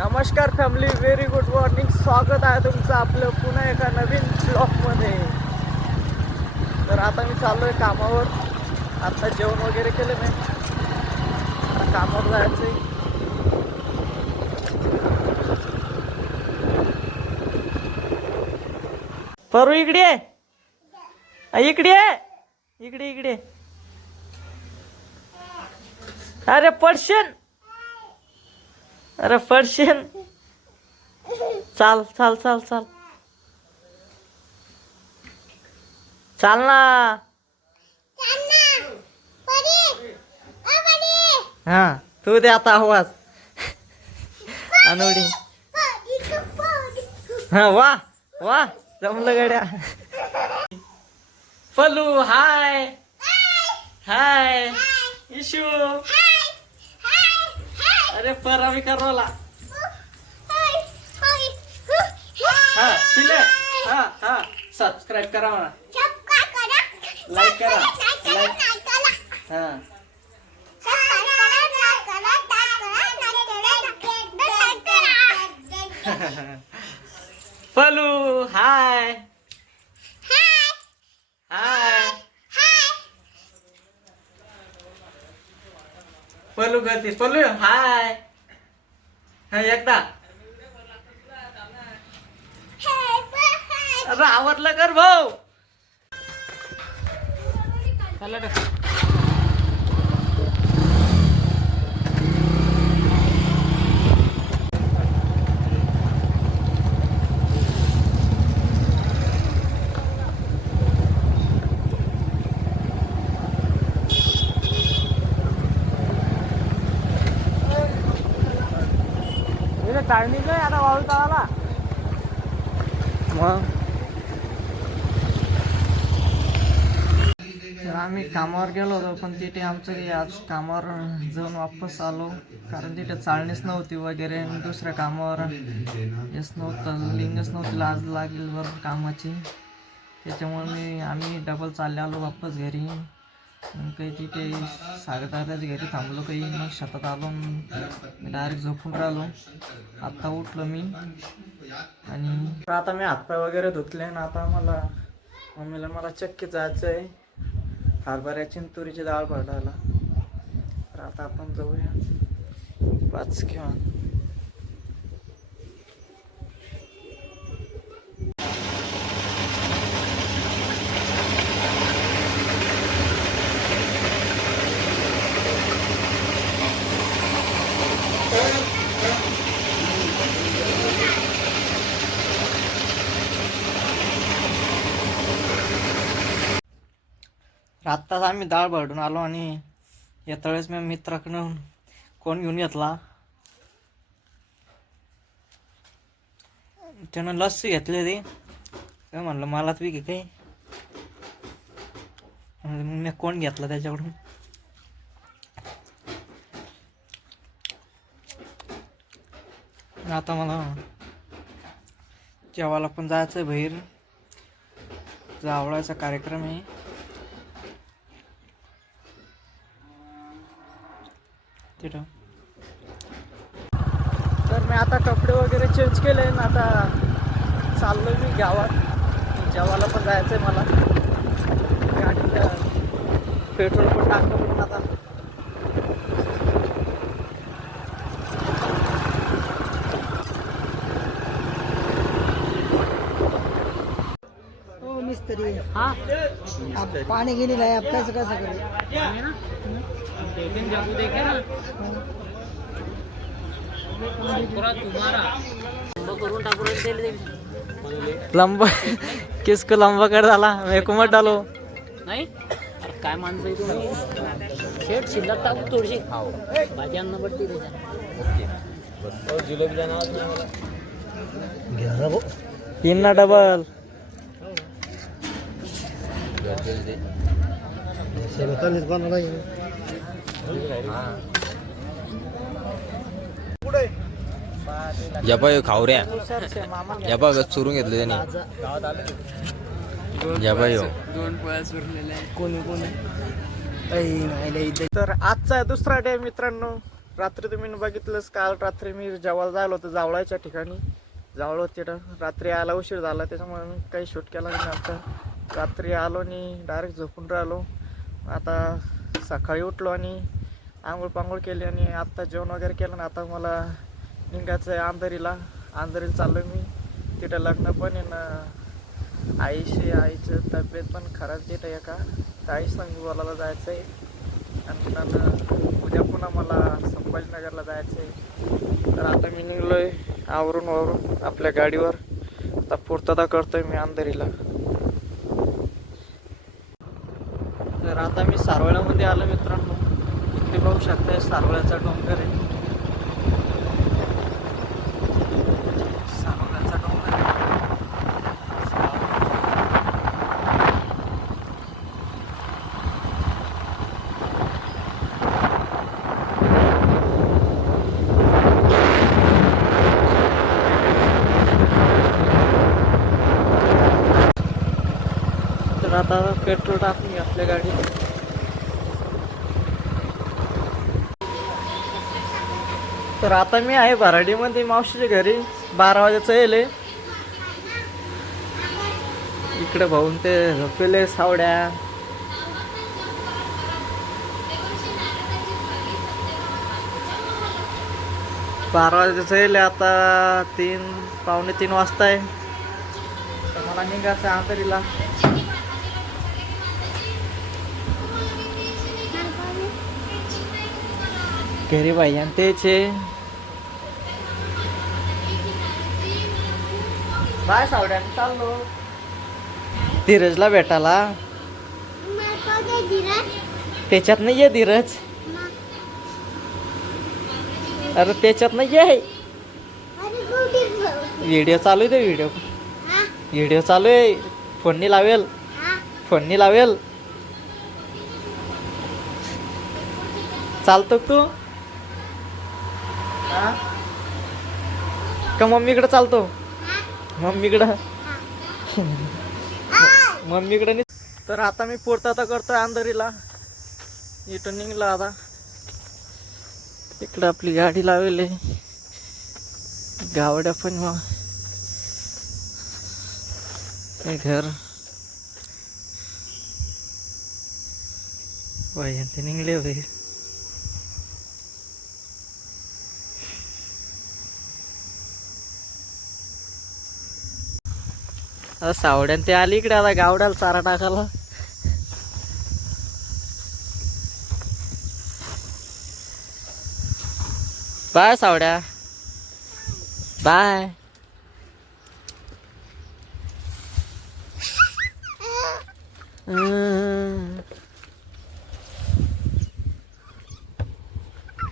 नमस्कार family very good morning स्वागत आहे तुमचं आपलं पुन्हा एका नवीन ब्लॉकमध्ये तर आता मी चाललो आहे कामावर. आता जेवण वगैरे केलं मी. आता कामावर जायचं आहे. परू इकडे इकडे इकडे इकडे. अरे पडशन अरे पडशील चाल चाल चाल चाल. चाल ना. हा तू दे आता आवाज. अनुडी हा वा वा जमलं गड्या. पलू हाय. हाय. इशू. अरे परा मी करवला. हा तिले हा हा. सबस्क्राईब करा म्हणा. लाईक करा. लाईक हा. पलू हाय पलू गती. पलू हाय. हा एकदा. अरे आवडलं कर भाऊ टाळणी काय आता वाळू तळाला मग? आम्ही कामावर गेलो होतो पण तिथे आमचं आज कामावर जाऊन वापस आलो. कारण तिथे चाळणीच नव्हती वगैरे दुसऱ्या कामावर हेच नव्हतं लिंगच नव्हती लाज लागेल बरं कामाची. त्याच्यामुळे मी आम्ही डबल चालले आलो वापस घरी. काही तिथे साडेदहाच्याच घरी थांबलो काही मग शेतात आलो मी डायरेक्ट झोपून राहिलो. आत्ता उठलो मी आणि आता मी हातपाय वगैरे धुतले ना आता मला मम्मीला मला चक्की जायचं आहे हरभऱ्याची तुरीची डाळ भरडायला तर आता आपण जाऊया. पाच घेऊन आत्ताच आम्ही डाळ भरडून आलो आणि येत्या वेळेस मी मित्राकडून कोण घेऊन घेतला. त्यानं लस्सी घेतली ते काय म्हणलं मला बी घे काही मग मी कोण घेतला त्याच्याकडून? आता मला जेवायला पण जायचं आहे बाहेर. जावळाचा कार्यक्रम आहे. तिथं. तर मी आता कपडे वगैरे चेंज केले ना आता चाललोय मी गावात. जेवायला पण जायचं आहे मला. गाडीला पेट्रोल पण टाकलं म्हणून आता मिस्त्री. हा? आप पाणी गेलेलं आहे आप कसं कसं करू? लंबा किसको लंबा कर झाला मेकुमत डालो. नाही? अरे काय माणसं तुम्ही? शेट शिल्लक टाकू थोडीशी. भाजी अन्न पडते तीन ना डबल या पाय खावऱ्या मामा या पाय चोरून घेतले त्यांनी. या पाय हो. तर आजचा दुसरा डे मित्रांनो. रात्री तुम्ही बघितलंच काल रात्री मी जेवायला जायला होतो जावळाच्या ठिकाणी. जावळ तिथं रात्री आला उशीर झाला त्याच्यामुळे मी काही शूट केला नाही आता. रात्री आलो आणि डायरेक्ट झोपून राहिलो. आता सकाळी उठलो आणि आंघोळ पांघोळ केली आणि आत्ता जेवण वगैरे केलं आणि आता मला निघायचं आहे आंधरीला आंधरीला चाललो मी. तिथं लग्न पण आहे ना. आईशी आईचं तब्येत पण खराब देत आहे का तर आई संग बोलायला जायचं आहे आणि नंतर उद्या पुन्हा मला संभाजीनगरला जायचं आहे तर आता मी निघलो आहे आवरून वावरून आपल्या गाडीवर. आता पूर्तता आहे मी आंधरीला आता मी सारवळ्यामध्ये आलो मित्रांनो. इथे बघू शकता सारवळ्याचा डोंगर आहे. सारवळ्याचा डोंगर तर आता पेट्रोल टाक गाडी. तर आता मी आहे भराडीमध्ये मावशीच्या घरी. बारा वाजेचं येले इकडे भाऊन ते झोपेले सावड्या. बारा वाजेचं येले आता. तीन पावणे तीन वाजता आहे तर मला निघायचं आंतरीला घरी बाई आणि तेचे सावड्याने चाललो. धीरजला भेटायला. त्याच्यात नाही आहे धीरज. अरे त्याच्यात नाही आहे व्हिडिओ चालू आहे ते व्हिडिओ व्हिडिओ चालू आहे. फोननी लावेल. फोननी लावेल. चालतो तू? का मम्मीकडे चालतो? मम्मीकडं? मम्मीकडे नाही तर आता मी पूर्तता करतोय अंधेरीला. इथं निघला आता. इकडं आपली गाडी लावली. गावड्या पण मग. हे घर. ते निघले बाई. सावड्यान ते आली इकडे आता गावड्याला चारा टाकायला. बाय सावड्या. बाय.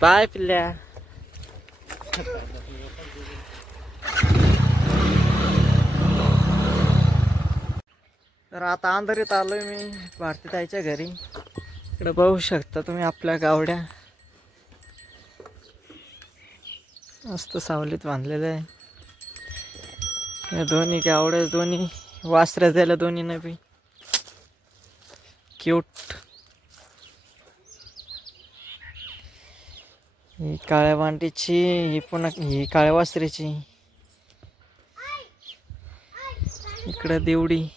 बाय पिल्ल्या. तर आता अंधारीत आहे मी भारती ताईच्या घरी. इकडं बघू शकता तुम्ही आपल्या गावड्या. मस्त सावलीत बांधलेलं आहे. या दोन्ही गावड्या दोन्ही वासऱ्या झाल्या दोन्ही बी. क्यूट ही काळ्या वांटीची ही पुन्हा ही काळ्या वासरीची. इकडं देवडी.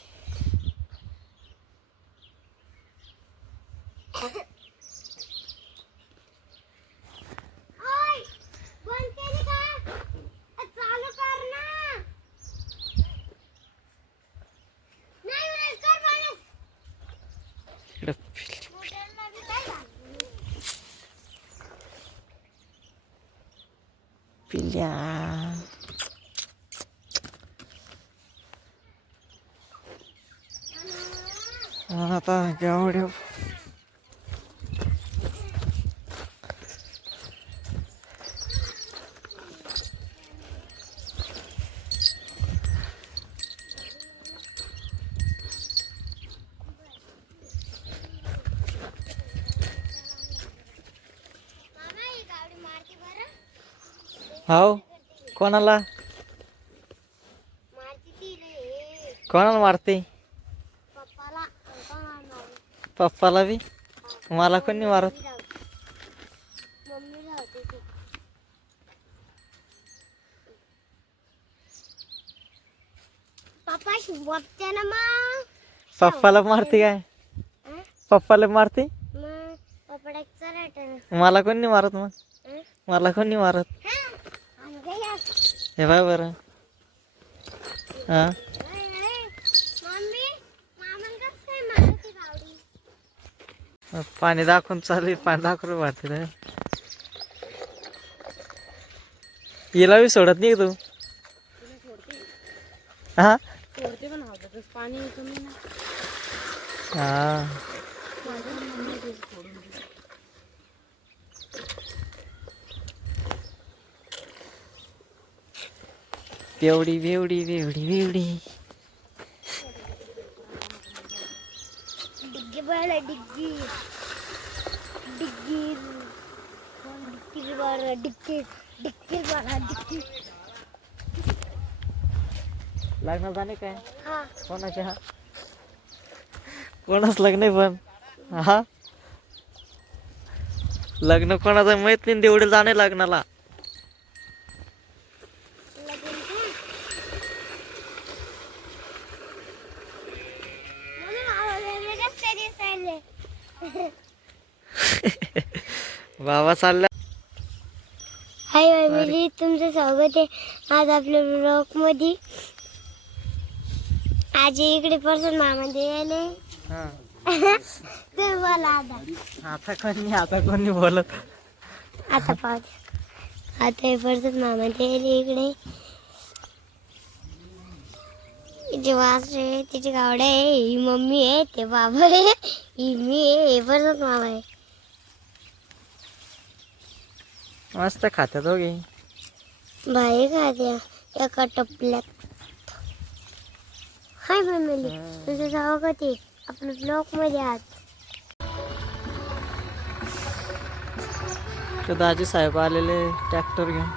आता गावड्या हाव कोणाला? कोणाला मारते? पप्पाला बी. मला कोण नाही मारत. पप्पाला मारते काय? पप्पाला मारते? मला कोण नाही मारत मग. मला कोण नाही मारत. हे बाय बरं. हा? पाणी दाखवून चालू पाणी दाखवून मारते रे हिला बी सोडत नाही तू? हा? हा बेवडी बेवडी बेवडी बेवडी डिग्गी बरं डिग्गी डिग्गी डिग्गी बरं डिग्गी डिग्गी बरं डिग्गी लग्न जाणे काय? हा. कोणाच्या? हा कोणाच लग्न आहे पण? हा? लग्न कोणाचं माहीत नाही तेवढे जाणे लग्नाला. बाबा चालल्या हाय फॅमिली तुमचं स्वागत आहे आज आपल्या ब्लॉगमध्ये आज इकडे पर्सन मामा द्यायला हा. ते बोला आता. आता कोणी आता कोणी बोलत? आता पाहू द्या. आता हे पर्सन मामा द्यायला इकडे. तिचे वासरे आहे तिची गावडे आहे ही मम्मी आहे ते बाबा आहे ही मी आहे हे पर्सन मामा आहे. मस्त खात्यात हो गे बाई खात्या एका टपल्यात. हाय फॅमिली तुझं जावं का ते? आपल्या ब्लॉकमध्ये आज. तो दाजी साहेब आलेले ट्रॅक्टर घेऊन.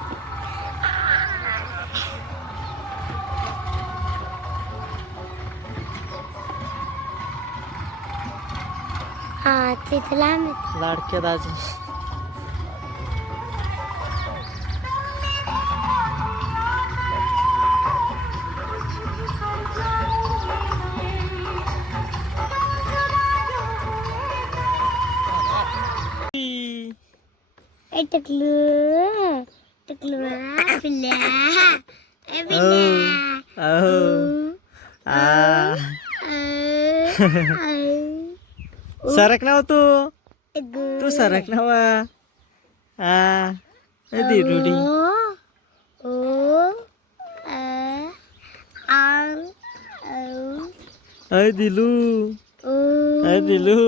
हा तिथं लांब आहे. लाडक्या दाजी. ए टकलू टकलू आ, पिल्ल्या ए पिल्ल्या अहो आ. आ, आ. सरक नाव तू अगं. तू सरक नावा हा दी रुडी ओ आ, आंग, औ, अय दिलू ऊ, अय दिलू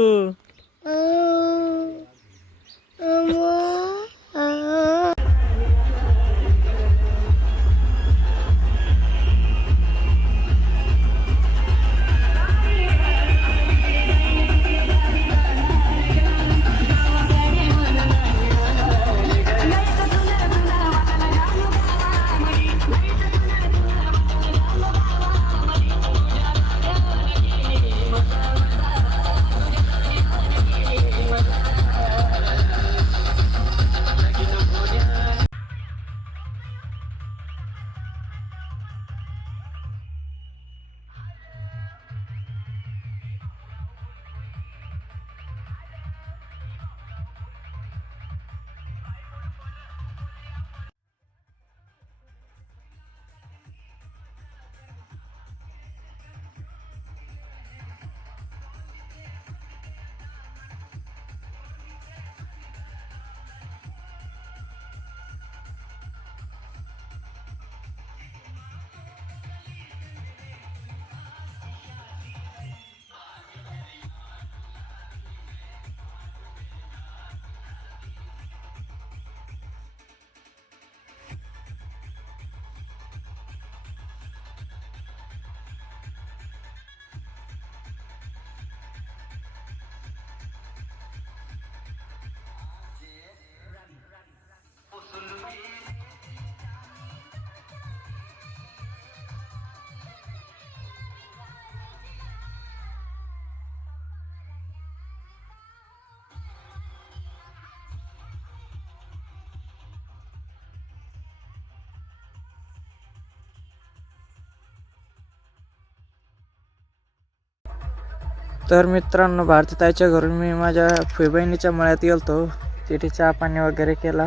तर मित्रांनो भारतीताईच्या घरून मी माझ्या फुईबहिणीच्या मळ्यात गेलतो. तिथे चहा पाणी वगैरे केला.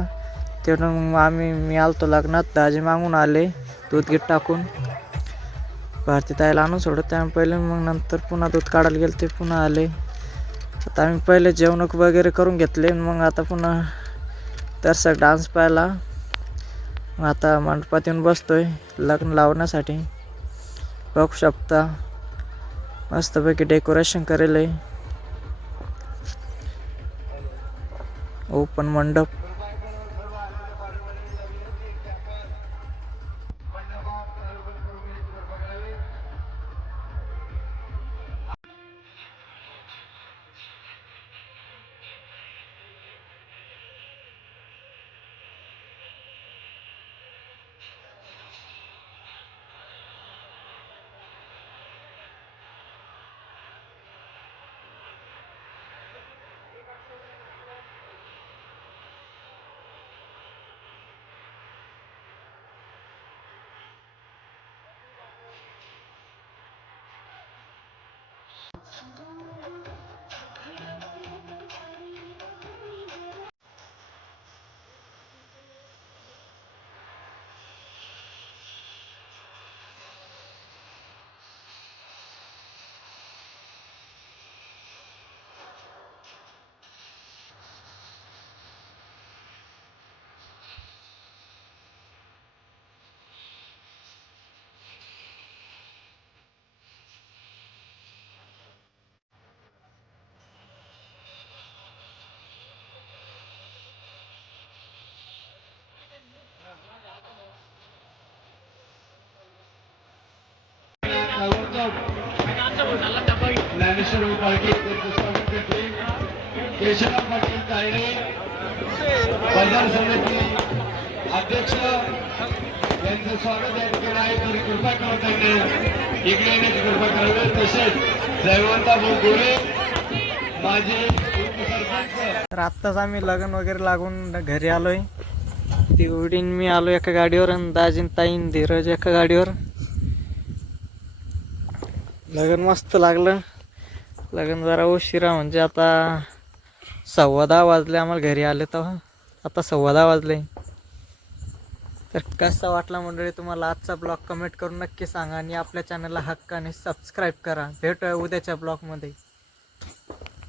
तेवढं मग आम्ही मी आलतो लग्नात. दाजी मागून आले दूध गीत टाकून. भारतीताईला आणून सोडत त्यामुळे पहिले मग नंतर पुन्हा दूध काढायला गेले ते पुन्हा आले. आता आम्ही पहिले जेवण वगैरे करून घेतले. मग आता पुन्हा दर्शक डान्स पाहायला. मग आता मंडपात येऊन बसतोय लग्न लावण्यासाठी. बघू शकता. મસ્ત પૈકી ડેકોરેશન કરેલી ઓપન મંડપ. ज्ञानेश्वर पालखी त्यांचं स्वागत केशवराव पाटील तायडे बाजार समिती अध्यक्ष यांचं स्वागत केलं आहे तरी कृपा करा त्यांनी इकडे येण्याची कृपा करावी तसेच जयवंताभाऊ गोरे माझे तर आत्ताच आम्ही लग्न वगैरे लागून घरी आलोय. ती उडीन मी आलो एका गाडीवर आणि दाजीन ताईन धीरज एका गाडीवर. लग्न मस्त लागलं. लग्न जरा उशिरा म्हणजे आता सव्वा दहा वाजले आम्हाला घरी आले तेव्हा. आता सव्वा दहा वाजले. तर कसा वाटला मंडळी तुम्हाला आजचा ब्लॉग? कमेंट करून नक्की सांगा आणि आपल्या चॅनलला हक्काने सबस्क्राईब करा. भेटूया उद्याच्या ब्लॉगमध्ये.